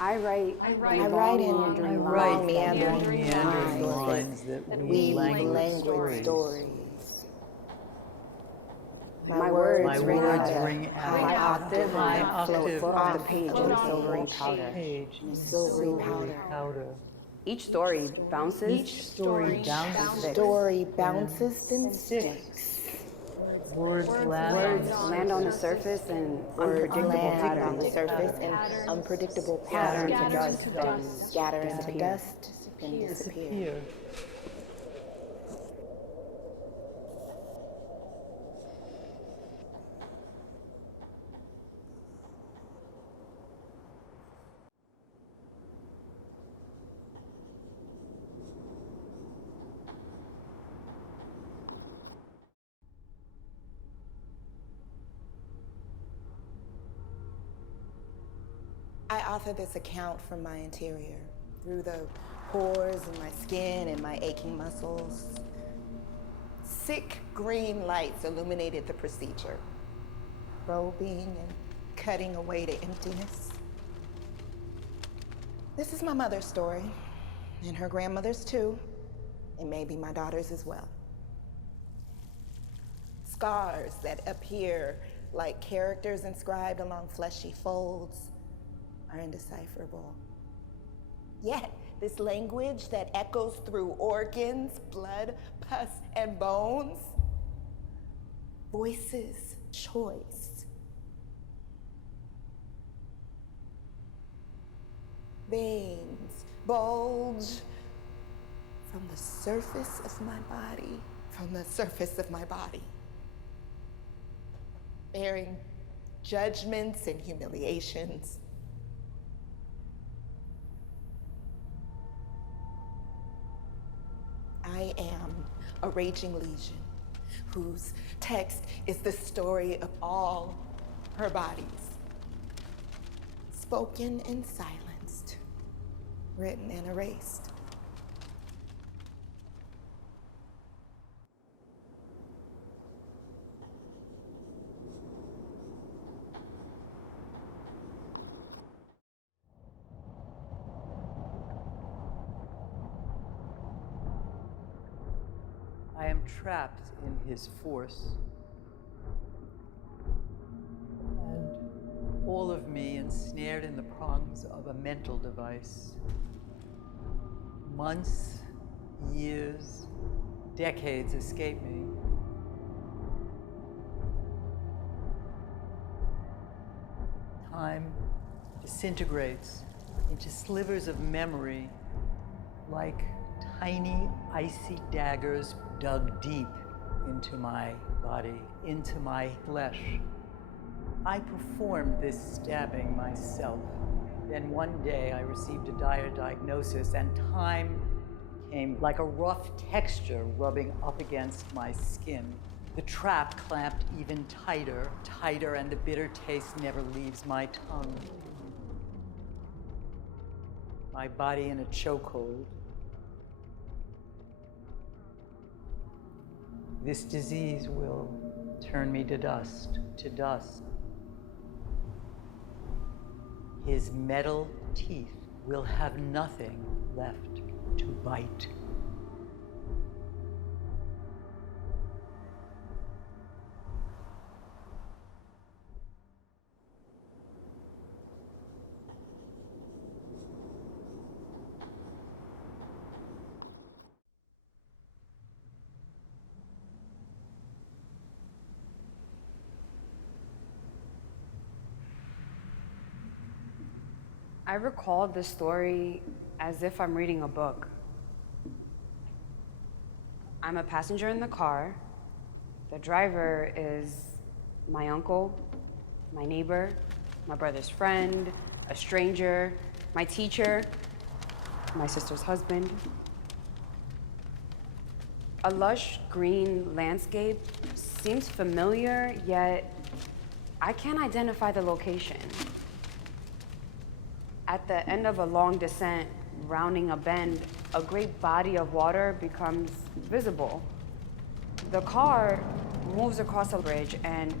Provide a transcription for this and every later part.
I write meandering long, meandering lines that weave language language stories. My My words ring words out ring a out high octave high and octave float off the page in float a silvery off the powder. page in silvery powder. Each story bounces, Story bounces, story bounces, then sticks. Words Words land on the surface in unpredictable patterns. unpredictable Scatter patterns, into dust, then scatter into disappear. dust, and disappear. I author this account from my interior, through the pores in my skin and my aching muscles. Sick green lights illuminated the procedure, probing and cutting away to emptiness. This is my mother's story, and her grandmother's too, and maybe my daughter's as well. Scars that appear like characters inscribed along fleshy folds are indecipherable. Yet, this language that echoes through organs, blood, pus, and bones, voices, choice. Veins bulge from the surface of my body, bearing judgments and humiliations. I am a raging legion whose text is the story of all her bodies. Spoken and silenced, written and erased. I am trapped in his force. And all of me ensnared in the prongs of a mental device. Months, years, decades escape me. Time disintegrates into slivers of memory like tiny, icy daggers dug deep into my body, into my flesh. I performed this stabbing myself. Then one day I received a dire diagnosis, and time came like a rough texture rubbing up against my skin. The trap clamped even tighter, and the bitter taste never leaves my tongue. My body in a chokehold. This disease will turn me to dust, His metal teeth will have nothing left to bite. I recall this story as if I'm reading a book. I'm a passenger in the car. The driver is my uncle, my neighbor, my brother's friend, a stranger, my teacher, my sister's husband. A lush green landscape seems familiar, yet I can't identify the location. At the end of a long descent, rounding a bend, a great body of water becomes visible. The car moves across a bridge, and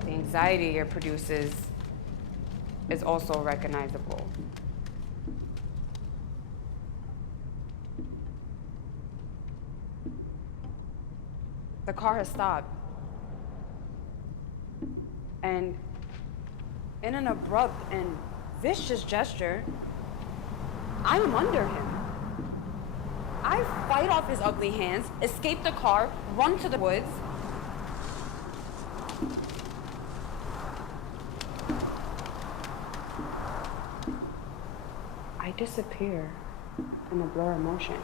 the anxiety it produces is also recognizable. The car has stopped. And in an abrupt and vicious gesture, I am under him. I fight off his ugly hands, escape the car, run to the woods. I disappear in a blur of motion,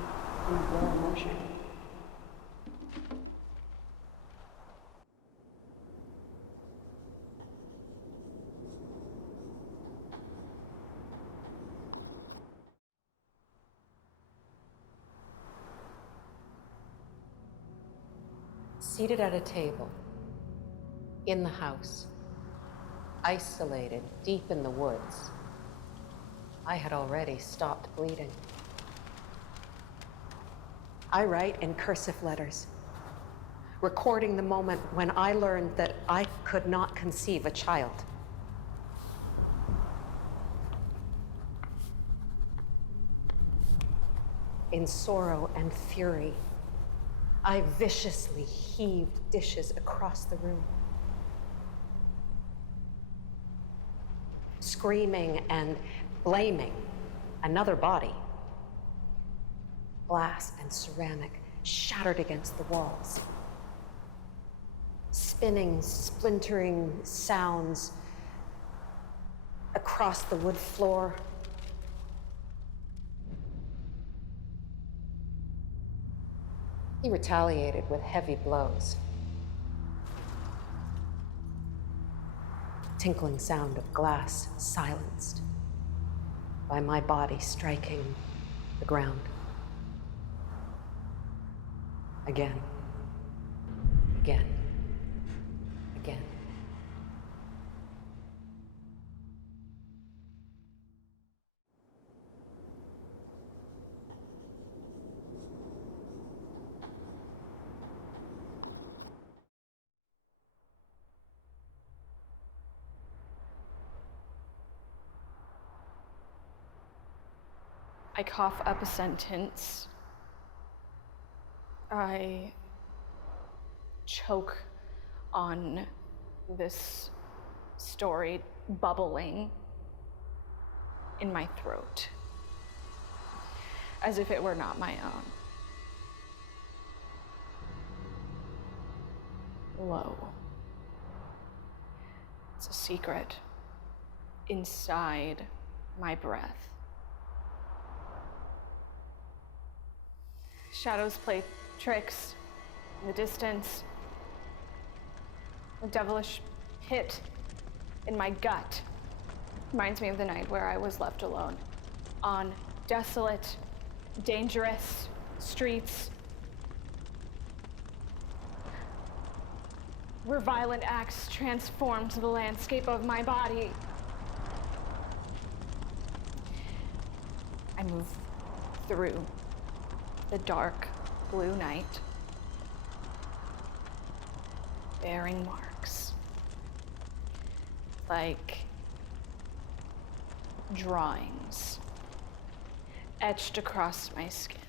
Seated at a table, in the house, isolated deep in the woods, I had already stopped bleeding. I write in cursive letters, recording the moment when I learned that I could not conceive a child. In sorrow and fury, I viciously heaved dishes across the room, screaming and blaming another body. Glass and ceramic shattered against the walls. Spinning, splintering sounds across the wood floor. He retaliated with heavy blows. Tinkling sound of glass silenced by my body striking the ground. Again, again, again. I cough up a sentence. I choke on this story bubbling in my throat, as if it were not my own. Low. It's a secret inside my breath. Shadows play tricks in the distance. A devilish pit in my gut reminds me of the night where I was left alone on desolate, dangerous streets where violent acts transformed the landscape of my body. I move through the dark blue night, bearing marks like drawings etched across my skin.